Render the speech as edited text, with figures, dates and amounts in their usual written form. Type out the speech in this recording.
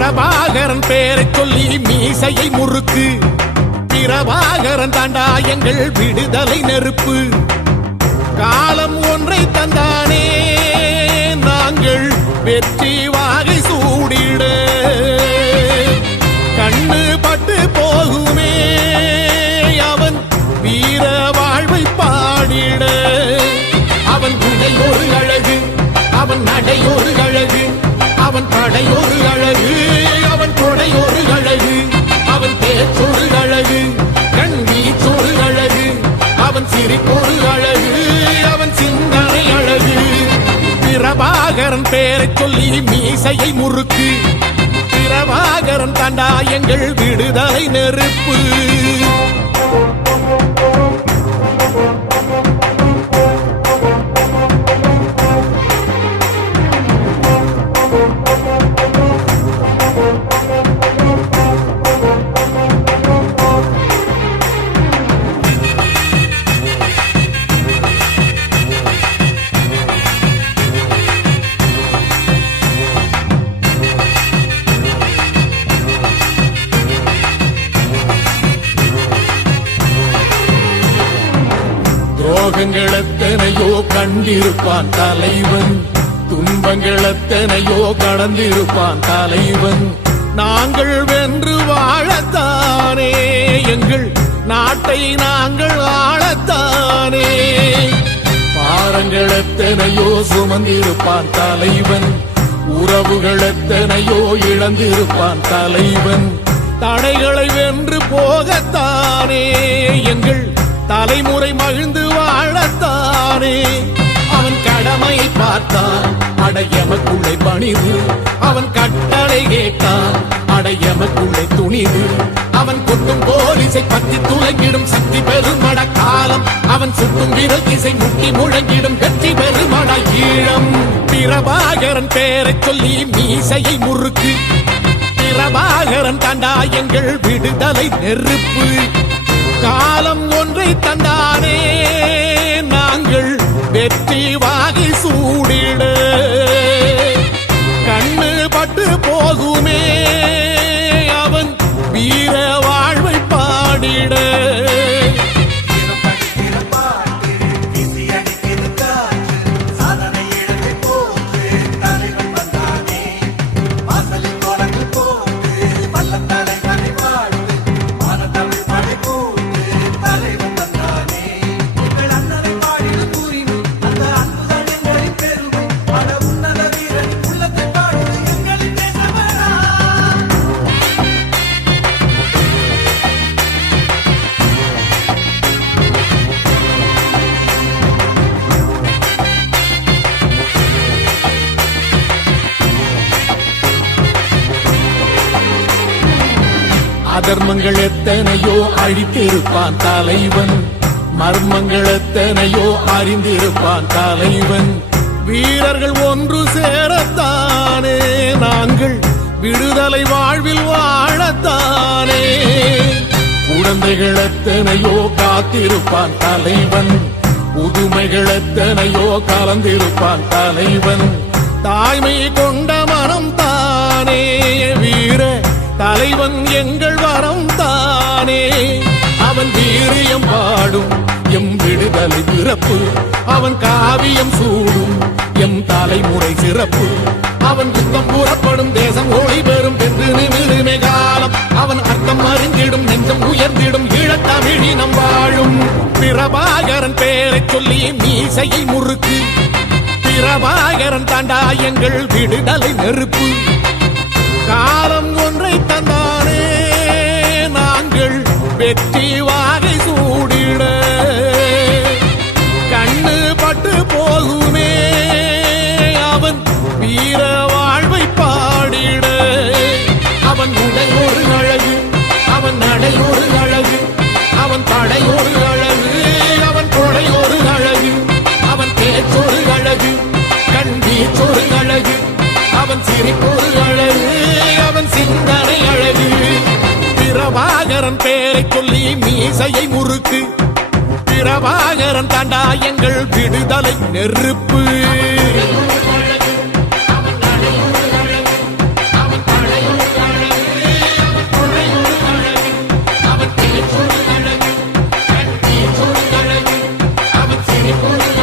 பிரபாகரன் பேரை சொல்லி மீசையை முறுக்கு. பிரபாகரன் தாண்டா எங்கள் விடுதலை நெருப்பு. காலம் ஒன்றை தந்தானே நாங்கள் வெற்றி வாகை சூடிட. கண்ணு பட்டு போகுமே அவன் வீர வாழ்வை பாடிட. அவன் குடை ஒரு அழகு, அவன் நடை ஒரு அழகு, அவன் படை ஒரு அழகு, அவன் கொடை ஒரு அழகு, அவன் பேச்சொரு அழகு, கண் வீச்சொரு அழகு, அவன் சிரிப்பொரு அழகு, அவன் சிந்தனை அழகு. பிரபாகரன் பேரை சொல்லி மீசையை முறுக்கு. பிரபாகரன் தாண்டா எங்கள் விடுதலை நெருப்பு. துரோகங்கள் எத்தனையோ கண்டிருப்பான் தலைவன், துன்பங்கள் எத்தனையோ கடந்திருப்பான் தலைவன். நாங்கள் வென்று வாழத்தானே எங்கள் நாட்டை நாங்கள் ஆளத்தானே. பாரங்கள் எத்தனையோ சுமந்திருப்பான் தலைவன், உறவுகள் எத்தனையோ இழந்திருப்பான் தலைவன். தடைகளை வென்று போகத்தானே எங்கள் தலைமுறை மகிழ்ந்து வாழத்தானே. அவன் கடமையை பார்த்தான் அடையமக்குள்ளே பணிவு, அவன் கட்டளை கேட்டான் அடையமக்குள்ளே துணிவு. அவன் கொட்டும் போலிசை பத்தி துளங்கிடும் சக்தி பெருமட காலம், அவன் சுட்டும் விரல் திசை முட்டி முழங்கிடும் வெற்றி பெருமட ஈழம். பிரபாகரன் பேரை சொல்லி மீசையை முறுக்கு. பிரபாகரன் தாண்டா எங்கள் விடுதலை நெருப்பு. காலம் ஒன்றை தந்தானே நாங்கள் வெற்றி வாகை சூடிட. கண்ணு பட்டு போகுமே அவன் வீர வாழ்வை பாடிட. அதர்மங்கள் எத்தனையோ அழித்திருப்பான் தலைவன், மர்மங்கள் எத்தனையோ அறிந்திருப்பான் தலைவன். வீரர்கள் ஒன்று சேரத்தானே நாங்கள் விடுதலை வாழ்வில் வாழத்தானே. குழந்தைகள் எத்தனையோ காத்திருப்பான் தலைவன், புதுமைகள் எத்தனையோ கலந்திருப்பான் தலைவன். தாய்மை கொண்ட மனம் தானே வீர தலைவன் எங்கள் வரம் தானே. அவன் வீரியம் பாடும் எம் விடுதலை பிறப்பு, அவன் காவியம் சூடும் எம் தலைமுறை சிறப்பு. அவன் யுத்தம் கூறப்படும் தேசம் ஒளி பெறும் என்று நிமிருமே காலம். அவன் அர்த்தம் அறிந்திடும் நெஞ்சம் உயர்ந்திடும் ஈழத்தமிழினம் வாழும். பிரபாகரன் பேரை சொல்லி மீசையை முறுக்கு. பிரபாகரன் தாண்டா எங்கள் விடுதலை நெருப்பு. காலம் ஒன்றை தந்தானே நாங்கள் வெற்றி வாகை சூடிட. கண்ணு பட்டு போகுமே அவன் வீர வாழ்வை பாடிட. அவன் உடை ஒரு அழகு, அவன் நடை ஒரு அழகு, அவன் படை ஒரு அழகு, அவன் கொடை ஒரு அழகு, அவன் பேச்சொரு அழகு, கண் வீச்சொரு அழகு, அவன் சிரிப்பொரு அழகு, அவன் சிந்தனை அழகு. பிரபாகரன் பேரை சொல்லி மீசையை முறுக்கு. பிரபாகரன் தாண்டா எங்கள் விடுதலை நெருப்பு. அவன் நடை ஒரு அழகு, அவன் படை ஒரு ஒரு